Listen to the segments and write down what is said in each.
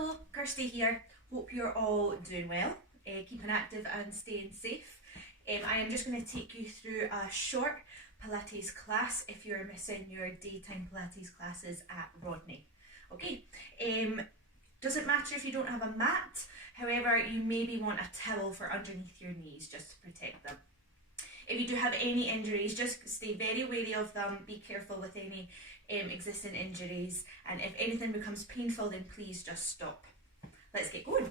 Hello, Kirsty here. Hope you're all doing well, keeping active and staying safe. I am just going to take you through a short Pilates class if you're missing your daytime Pilates classes at Rodney. Okay, doesn't matter if you don't have a mat, however you maybe want a towel for underneath your knees just to protect them. If you do have any injuries, just stay very wary of them, be careful with any existing injuries, and if anything becomes painful then please just stop. Let's get going.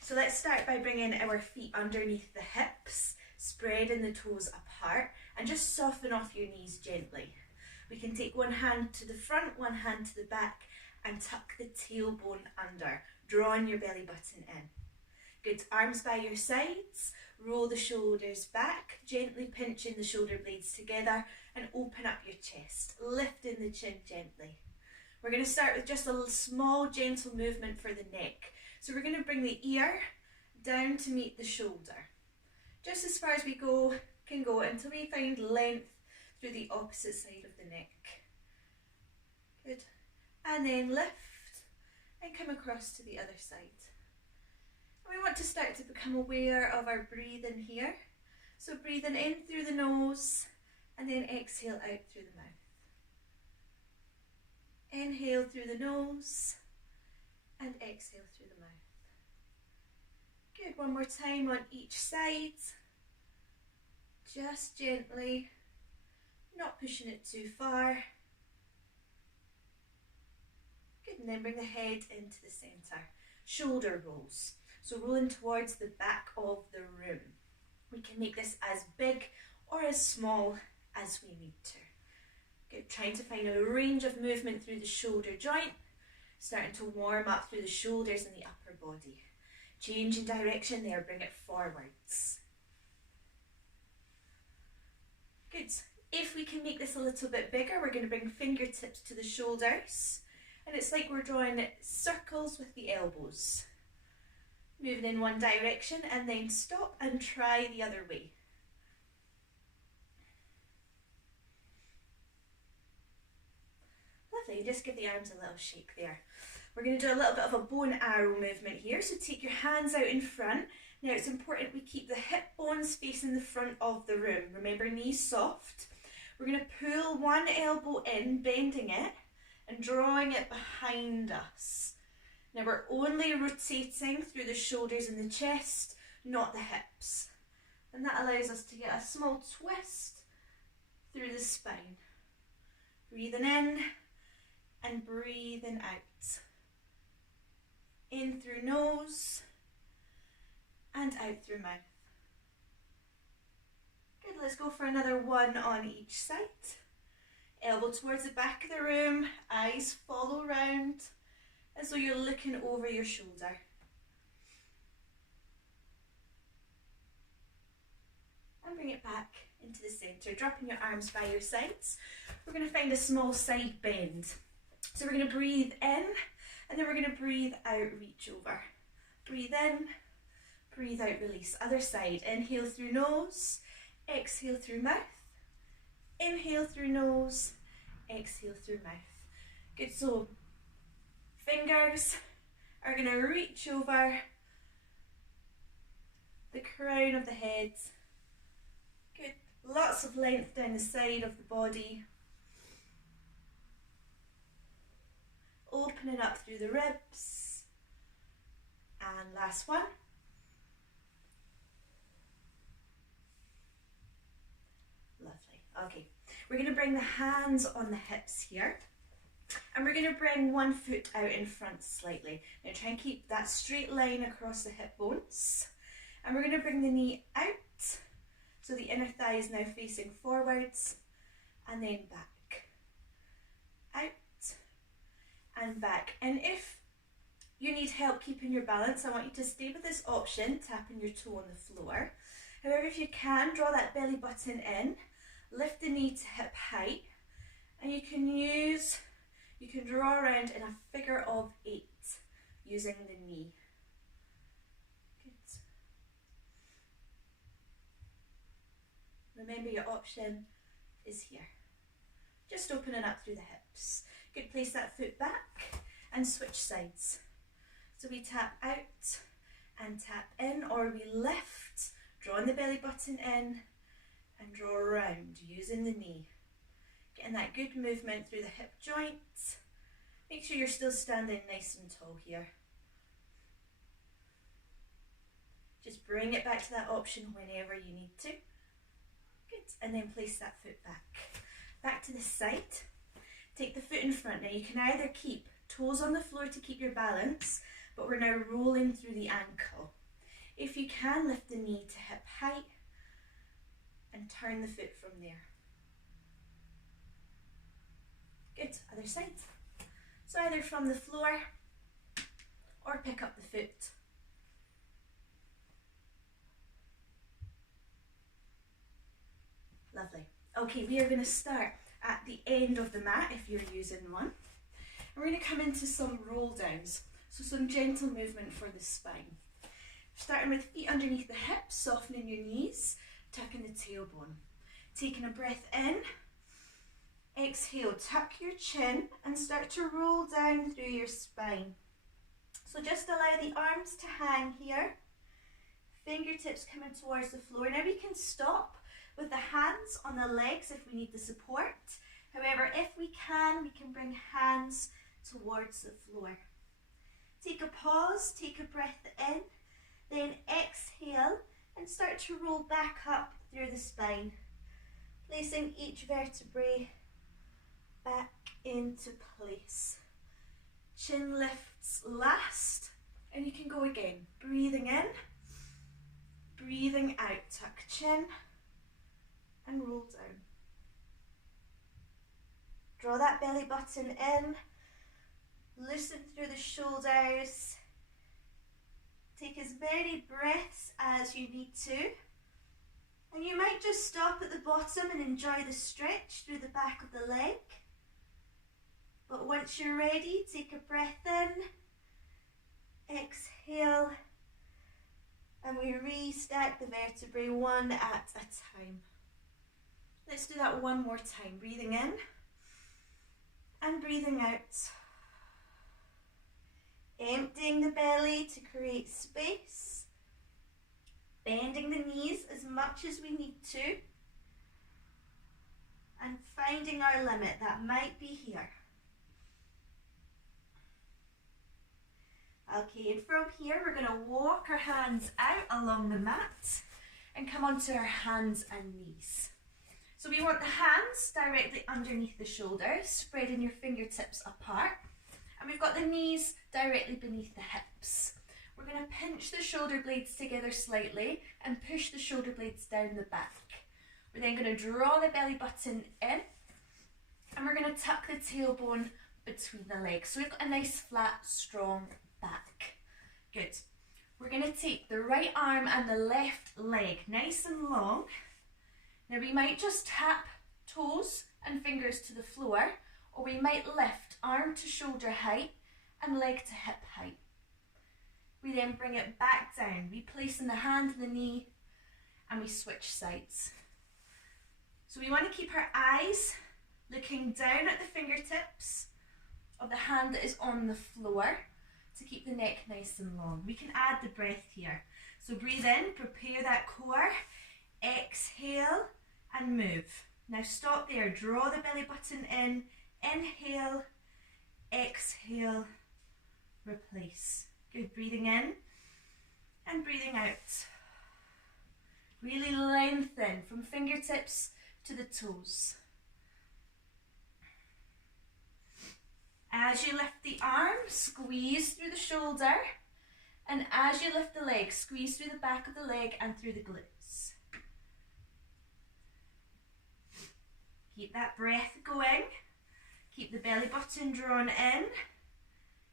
So let's start by bringing our feet underneath the hips, spreading the toes apart, and just soften off your knees gently. We can take one hand to the front, one hand to the back, and tuck the tailbone under, drawing your belly button in. Good, arms by your sides, roll the shoulders back, gently pinching the shoulder blades together and open up your chest, lifting the chin gently. We're going to start with just a small gentle movement for the neck. So we're going to bring the ear down to meet the shoulder. Just as far as we can go until we find length through the opposite side of the neck. Good. And then lift and come across to the other side. We want to start to become aware of our breathing here. So breathing in through the nose and then exhale out through the mouth. Inhale through the nose and exhale through the mouth. Good, one more time on each side. Just gently, not pushing it too far. Good, and then bring the head into the centre. Shoulder rolls. So rolling towards the back of the room. We can make this as big or as small as we need to. Good, trying to find a range of movement through the shoulder joint, starting to warm up through the shoulders and the upper body. Change in direction there, bring it forwards. Good, if we can make this a little bit bigger, we're going to bring fingertips to the shoulders, and it's like we're drawing circles with the elbows. Moving in one direction and then stop and try the other way. Lovely, just give the arms a little shake there. We're going to do a little bit of a bow and arrow movement here, so take your hands out in front. Now it's important we keep the hip bones facing the front of the room. Remember, knees soft. We're going to pull one elbow in, bending it and drawing it behind us. Now we're only rotating through the shoulders and the chest, not the hips. And that allows us to get a small twist through the spine. Breathing in and breathing out. In through nose and out through mouth. Good, let's go for another one on each side. Elbow towards the back of the room, eyes follow round, as though you're looking over your shoulder. And bring it back into the centre, dropping your arms by your sides. We're going to find a small side bend. So we're going to breathe in, and then we're going to breathe out, reach over. Breathe in, breathe out, release. Other side, inhale through nose, exhale through mouth. Inhale through nose, exhale through mouth. Good, so fingers are going to reach over the crown of the head. Good. Lots of length down the side of the body. Opening up through the ribs. And last one. Lovely. Okay. We're going to bring the hands on the hips here. And we're going to bring one foot out in front slightly. Now try and keep that straight line across the hip bones. And we're going to bring the knee out. So the inner thigh is now facing forwards and then back. Out and back. And if you need help keeping your balance, I want you to stay with this option, tapping your toe on the floor. However, if you can, draw that belly button in, lift the knee to hip height, and you can draw around in a figure of 8 using the knee. Good. Remember, your option is here. Just opening up through the hips. Good, place that foot back and switch sides. So we tap out and tap in, or we lift, drawing the belly button in and draw around using the knee. Getting that good movement through the hip joints. Make sure you're still standing nice and tall here. Just bring it back to that option whenever you need to. Good, and then place that foot back. Back to the side. Take the foot in front. Now you can either keep toes on the floor to keep your balance, but we're now rolling through the ankle. If you can, lift the knee to hip height and turn the foot from there. Good, other side. So either from the floor or pick up the foot. Lovely. Okay, we are going to start at the end of the mat if you're using one. And we're going to come into some roll downs. So some gentle movement for the spine. Starting with feet underneath the hips, softening your knees, tucking the tailbone. Taking a breath in. Exhale, tuck your chin and start to roll down through your spine. So just allow the arms to hang here. Fingertips coming towards the floor. Now we can stop with the hands on the legs if we need the support. However, if we can bring hands towards the floor. Take a pause, take a breath in, then exhale and start to roll back up through the spine. Placing each vertebrae back into place. Chin lifts last, and you can go again. Breathing in, breathing out. Tuck chin and roll down. Draw that belly button in, loosen through the shoulders. Take as many breaths as you need to. And you might just stop at the bottom and enjoy the stretch through the back of the leg. But once you're ready, take a breath in, exhale, and we restack the vertebrae one at a time. Let's do that one more time. Breathing in and breathing out. Emptying the belly to create space. Bending the knees as much as we need to. And finding our limit. That might be here. Okay, and from here we're going to walk our hands out along the mat and come onto our hands and knees. So we want the hands directly underneath the shoulders, spreading your fingertips apart. And we've got the knees directly beneath the hips. We're going to pinch the shoulder blades together slightly and push the shoulder blades down the back. We're then going to draw the belly button in and we're going to tuck the tailbone between the legs. So we've got a nice flat, strong back. Good. We're going to take the right arm and the left leg nice and long. Now we might just tap toes and fingers to the floor, or we might lift arm to shoulder height and leg to hip height. We then bring it back down, replacing the hand and the knee, and we switch sides. So we want to keep our eyes looking down at the fingertips of the hand that is on the floor to keep the neck nice and long. We can add the breath here. So breathe in, prepare that core, exhale and move. Now stop there, draw the belly button in, inhale, exhale, replace. Good, breathing in and breathing out. Really lengthen from fingertips to the toes. As you lift the arm, squeeze through the shoulder, and as you lift the leg, squeeze through the back of the leg and through the glutes. Keep that breath going, keep the belly button drawn in,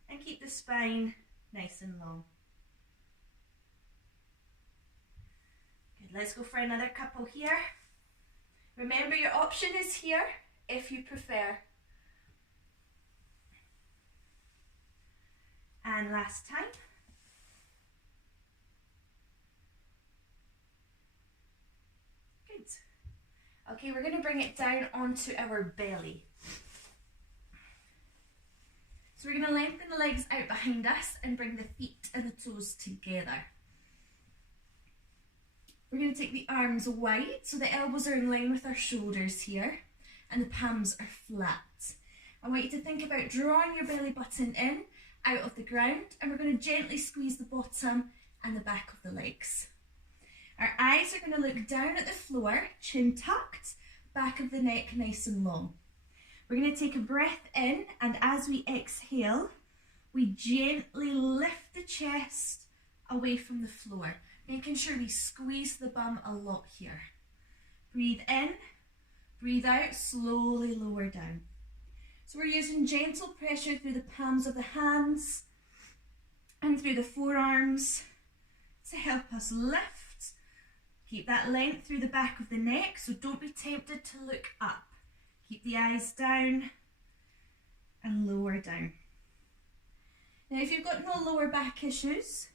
and keep the spine nice and long. Good, let's go for another couple here. Remember, your option is here if you prefer. And last time. Good. Okay, we're going to bring it down onto our belly. So we're going to lengthen the legs out behind us and bring the feet and the toes together. We're going to take the arms wide so the elbows are in line with our shoulders here and the palms are flat. I want you to think about drawing your belly button in out of the ground, and we're going to gently squeeze the bottom and the back of the legs. Our eyes are going to look down at the floor, chin tucked, back of the neck nice and long. We're going to take a breath in, and as we exhale, we gently lift the chest away from the floor, making sure we squeeze the bum a lot here. Breathe in, breathe out, slowly lower down. So we're using gentle pressure through the palms of the hands and through the forearms to help us lift. Keep that length through the back of the neck, so don't be tempted to look up. Keep the eyes down and lower down. Now if you've got no lower back issues,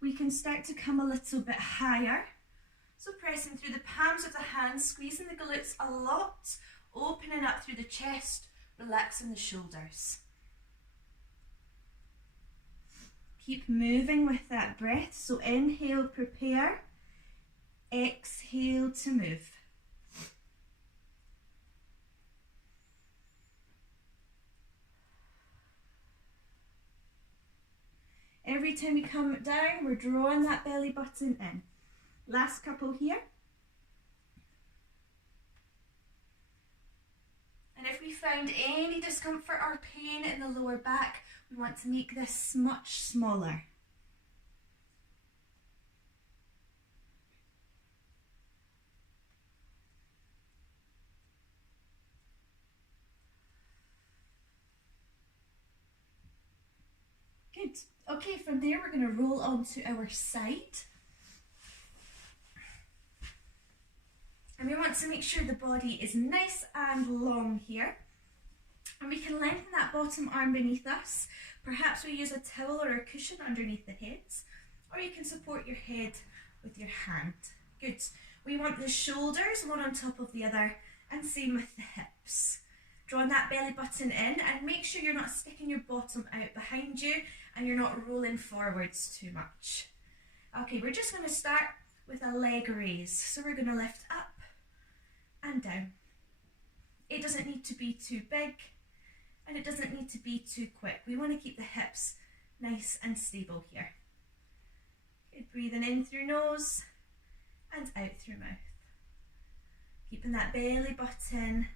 we can start to come a little bit higher. So pressing through the palms of the hands, squeezing the glutes a lot, opening up through the chest, relaxing the shoulders. Keep moving with that breath. So inhale, prepare. Exhale to move. Every time we come down, we're drawing that belly button in. Last couple here. And if we find any discomfort or pain in the lower back, we want to make this much smaller. Good. Okay, from there we're going to roll onto our side. And we want to make sure the body is nice and long here. And we can lengthen that bottom arm beneath us. Perhaps we use a towel or a cushion underneath the heads, or you can support your head with your hand. Good. We want the shoulders one on top of the other, and same with the hips. Drawing that belly button in, and make sure you're not sticking your bottom out behind you and you're not rolling forwards too much. Okay, we're just going to start with a leg raise. So we're going to lift up and down. It doesn't need to be too big and it doesn't need to be too quick. We want to keep the hips nice and stable here. Okay, breathing in through nose and out through mouth. Keeping that belly button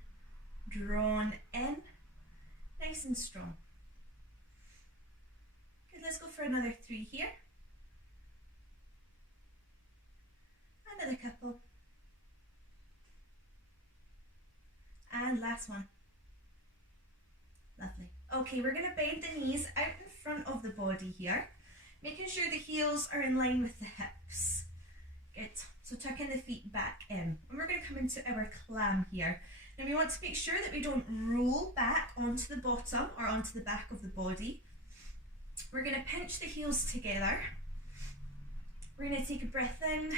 drawn in, nice and strong. Good, let's go for another 3 here. Another couple. And last one. Lovely. Okay, we're going to bend the knees out in front of the body here, making sure the heels are in line with the hips. Good. So tucking the feet back in. And we're going to come into our clam here. Now we want to make sure that we don't roll back onto the bottom or onto the back of the body. We're going to pinch the heels together. We're going to take a breath in,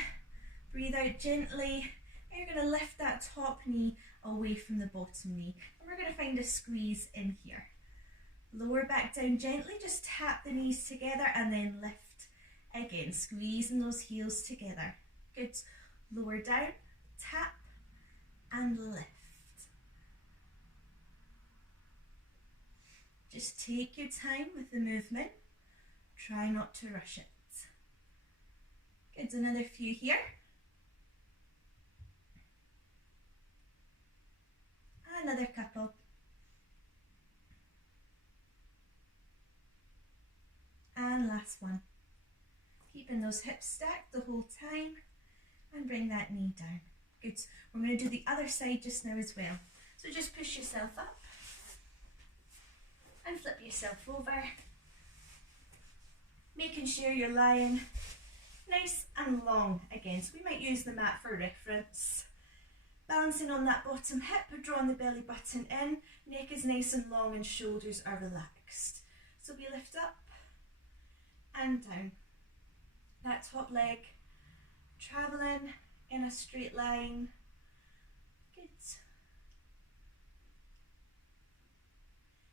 breathe out gently, and you're going to lift that top knee away from the bottom knee. And we're going to find a squeeze in here. Lower back down gently, just tap the knees together and then lift again, squeezing those heels together. Good. Lower down, tap and lift. Just take your time with the movement. Try not to rush it. Good, another few here. Another couple. And last one. Keeping those hips stacked the whole time and bring that knee down. Good. We're going to do the other side just now as well. So just push yourself up and flip yourself over, making sure you're lying nice and long again. So we might use the mat for reference. Balancing on that bottom hip, drawing the belly button in, neck is nice and long and shoulders are relaxed. So we lift up and down. That top leg travelling in a straight line. Good.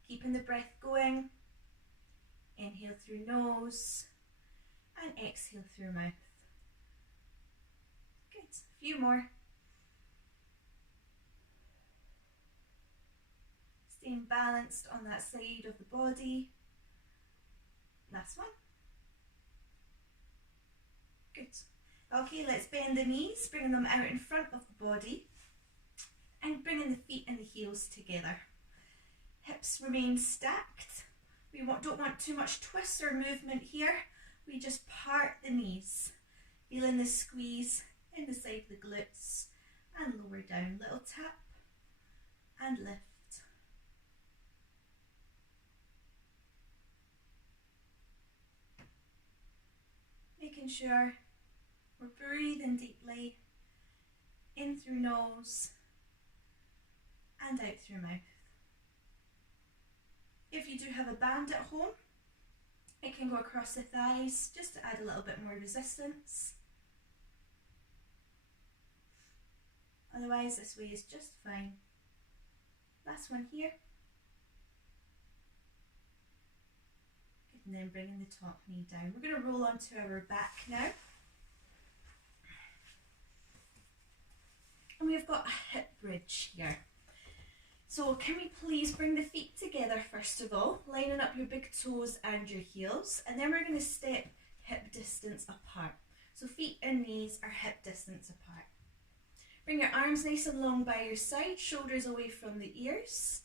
Keeping the breath going, Inhale through nose and exhale through mouth. Good, a few more. Staying balanced on that side of the body. Last one. Good. Okay, let's bend the knees, bringing them out in front of the body and bringing the feet and the heels together. Hips remain stacked. We don't want too much twist or movement here. We just part the knees, feeling the squeeze in the side of the glutes and lower down. Little tap and lift. Making sure we're breathing deeply in through nose and out through mouth. If you do have a band at home, it can go across the thighs just to add a little bit more resistance. Otherwise, this way is just fine. Last one here. And then bringing the top knee down. We're going to roll onto our back now. And we've got a hip bridge here. So can we please bring the feet together first of all, lining up your big toes and your heels, and then we're going to step hip distance apart. So feet and knees are hip distance apart. Bring your arms nice and long by your side, shoulders away from the ears.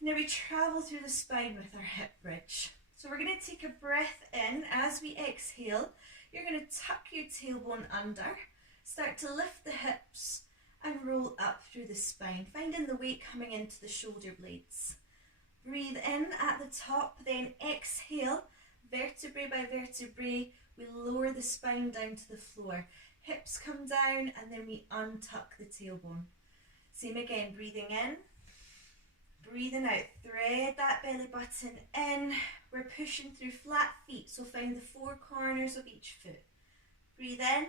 Now we travel through the spine with our hip bridge. So we're going to take a breath in. As we exhale, you're going to tuck your tailbone under, start to lift the hips and roll up through the spine, finding the weight coming into the shoulder blades. Breathe in at the top, then exhale, vertebrae by vertebrae, we lower the spine down to the floor. Hips come down and then we untuck the tailbone. Same again, breathing in, breathing out, thread that belly button in. We're pushing through flat feet, so find the four corners of each foot. Breathe in,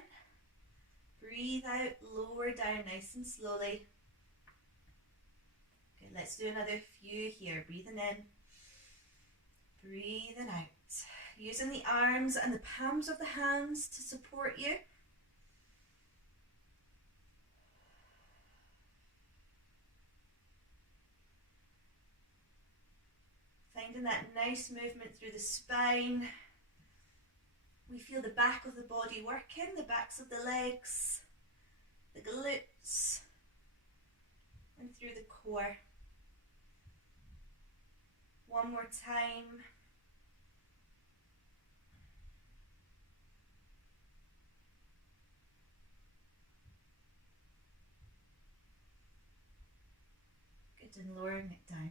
breathe out, lower down nice and slowly. Okay, let's do another few here. Breathing in, breathing out. Using the arms and the palms of the hands to support you. Finding that nice movement through the spine. We feel the back of the body working, the backs of the legs, the glutes, and through the core. One more time. Good, and lowering it down.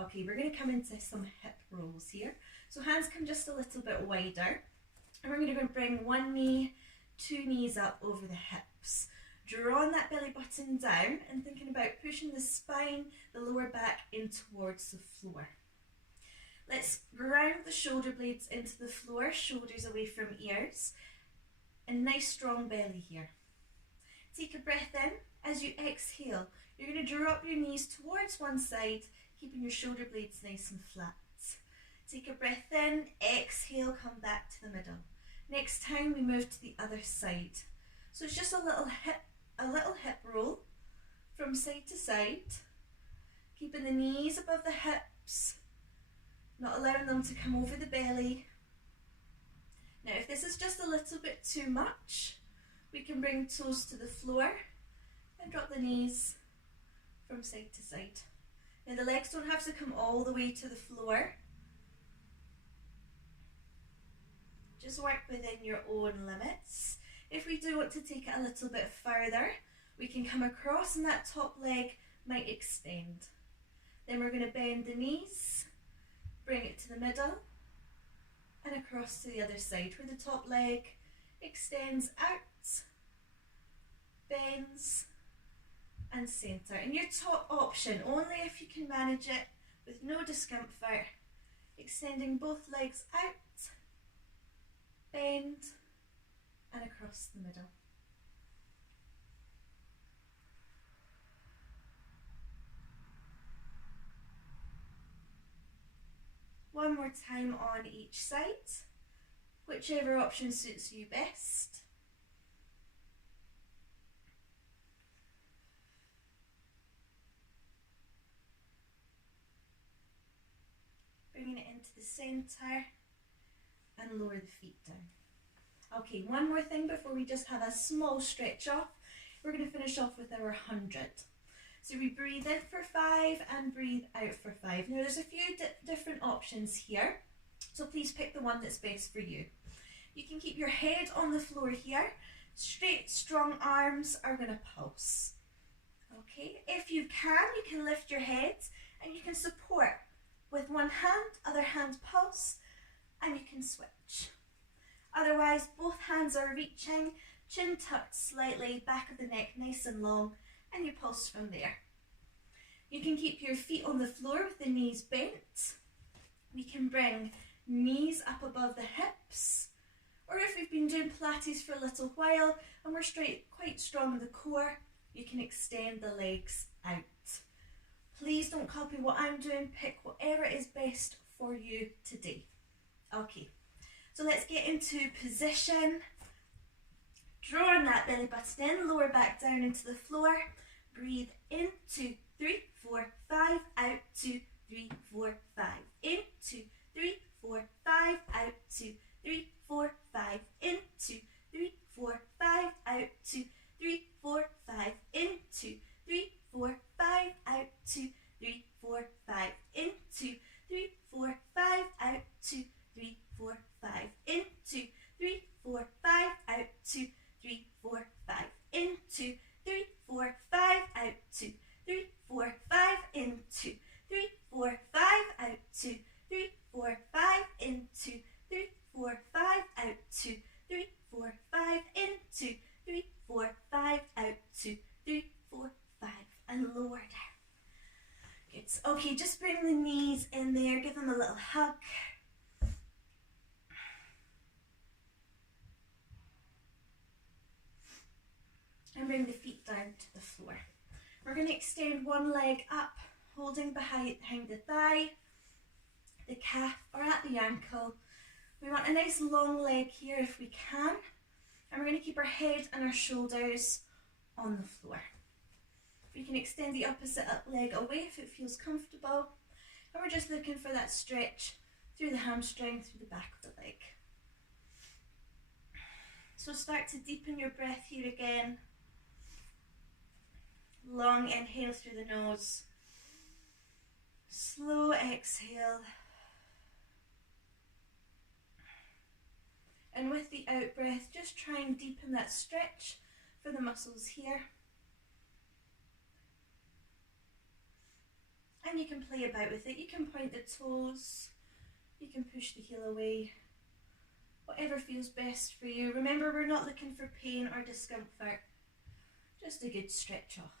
Okay, we're going to come into some hip rolls here. So hands come just a little bit wider. And we're going to bring one knee, two knees up over the hips. Drawing that belly button down and thinking about pushing the spine, the lower back in towards the floor. Let's ground the shoulder blades into the floor, shoulders away from ears. A nice strong belly here. Take a breath in. As you exhale, you're going to drop your knees towards one side, keeping your shoulder blades nice and flat. Take a breath in, exhale, come back to the middle. Next time we move to the other side. So it's just a little hip roll from side to side, keeping the knees above the hips, not allowing them to come over the belly. Now if this is just a little bit too much, we can bring toes to the floor and drop the knees from side to side. Now the legs don't have to come all the way to the floor. Just work within your own limits. If we do want to take it a little bit further, we can come across and that top leg might extend. Then we're going to bend the knees, bring it to the middle and across to the other side where the top leg extends out, bends and centre. And your top option, only if you can manage it with no discomfort, extending both legs out, bend and across the middle. One more time on each side, whichever option suits you best. Bringing it into the centre and lower the feet down. Okay, one more thing before we just have a small stretch off. We're going to finish off with our 100. So we breathe in for 5 and breathe out for 5. Now there's a few different options here, so please pick the one that's best for you. You can keep your head on the floor here. Straight, strong arms are going to pulse. Okay, if you can lift your head and you can support with one hand, other hand pulse, and you can switch. Otherwise, both hands are reaching, chin tucked slightly, back of the neck nice and long, and you pulse from there. You can keep your feet on the floor with the knees bent. We can bring knees up above the hips, or if we've been doing Pilates for a little while and we're quite strong in the core, you can extend the legs out. Please don't copy what I'm doing, pick whatever is best for you today. Okay, so let's get into position. Drawing that belly button in, lower back down into the floor. Breathe in, 2, 3, 4, 5, out, 2, 3, 4, 5. In, 2, 3, 4, 5, out, 2, 3, 4, 5. In, 2, 3, 4, 5, out, 2, 3, 4, 5. In, 2, 3, 4, 5, out, 2, 3, 4, 5. In, 2, 3, 4, 5, out, 2, 3, 4, 5. In, 2, 3, 4, 5, out, 2, 3, 4, 5. In, 2, 3, 4, 5, out, 2, 3, 4, 5. In, 2, 3, 4, 5, out, 2, 3, 4, 5. In, 2, 3, 4, 5, out, 2, 3, 4, 5. In, 2, 3, 4, 5, out, 2, 3, 4, 5. And lower down. Good. Okay, just bring the knees in there, give them a little hug. And bring the feet down to the floor. We're going to extend one leg up, holding behind the thigh, the calf, or at the ankle. We want a nice long leg here if we can. And we're going to keep our head and our shoulders on the floor. We can extend the opposite leg away if it feels comfortable. And we're just looking for that stretch through the hamstring, through the back of the leg. So start to deepen your breath here again. Long inhale through the nose. Slow exhale. And with the out breath, just try and deepen that stretch for the muscles here. And you can play about with it. You can point the toes. You can push the heel away. Whatever feels best for you. Remember, we're not looking for pain or discomfort. Just a good stretch off.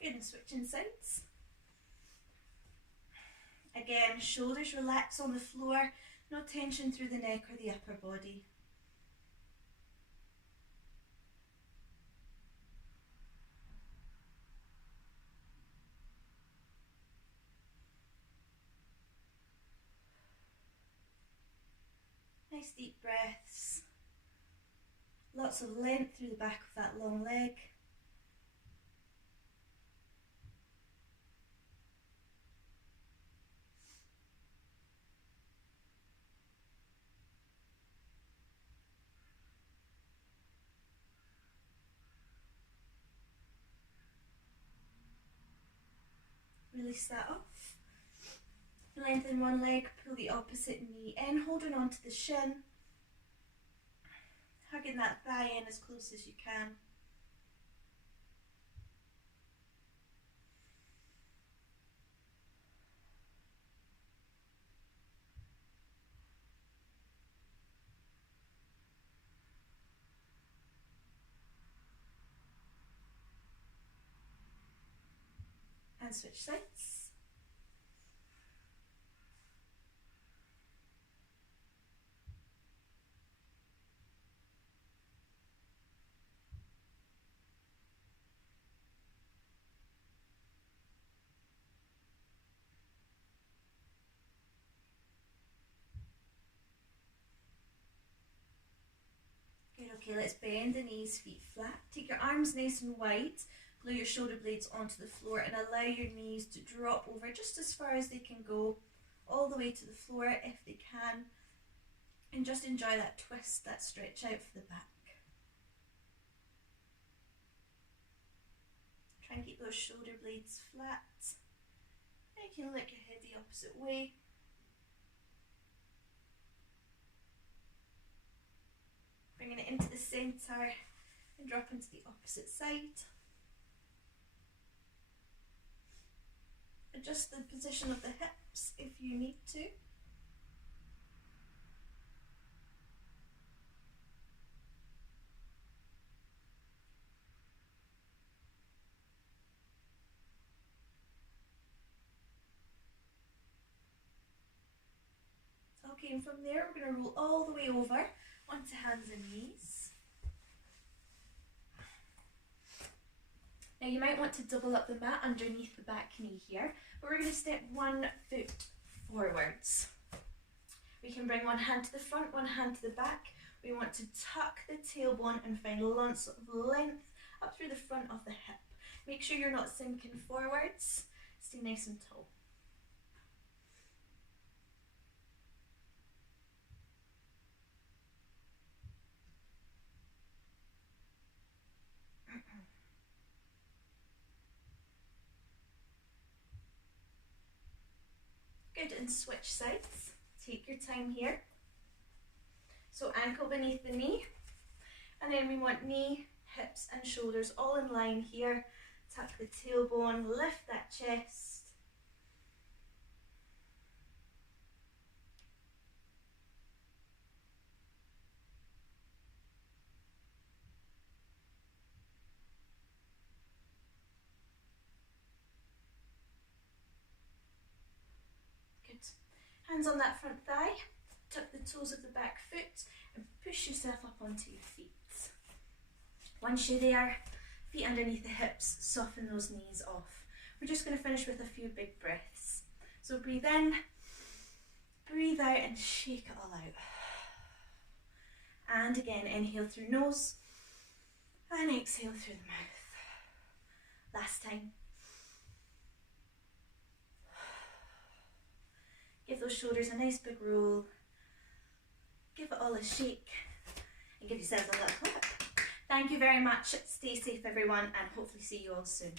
Good, and switching sides. Again, shoulders relax on the floor. No tension through the neck or the upper body. Nice deep breaths. Lots of length through the back of that long leg. Release that off. Lengthen one leg, pull the opposite knee in, holding on to the shin. Hugging that thigh in as close as you can. And switch sides. Okay, let's bend the knees, feet flat. Take your arms nice and wide, glue your shoulder blades onto the floor and allow your knees to drop over just as far as they can go, all the way to the floor if they can. And just enjoy that twist, that stretch out for the back. Try and keep those shoulder blades flat. And you can look your head the opposite way. Bringing it into the centre and drop into the opposite side. Adjust the position of the hips if you need to. Okay, and from there we're going to roll all the way over onto hands and knees. Now you might want to double up the mat underneath the back knee here, but we're going to step one foot forwards. We can bring one hand to the front, one hand to the back. We want to tuck the tailbone and find lots of length up through the front of the hip. Make sure you're not sinking forwards. Stay nice and tall. Good, and switch sides. Take your time here. So ankle beneath the knee, and then we want knee, hips and shoulders all in line here. Tuck the tailbone, lift that chest. Hands on that front thigh, tuck the toes of the back foot and push yourself up onto your feet. Once you're there, feet underneath the hips, soften those knees off. We're just going to finish with a few big breaths. So breathe in, breathe out and shake it all out. And again, inhale through nose and exhale through the mouth. Last time. Give those shoulders a nice big roll. Give it all a shake and give yourselves a little clap. Thank you very much. Stay safe everyone and hopefully see you all soon.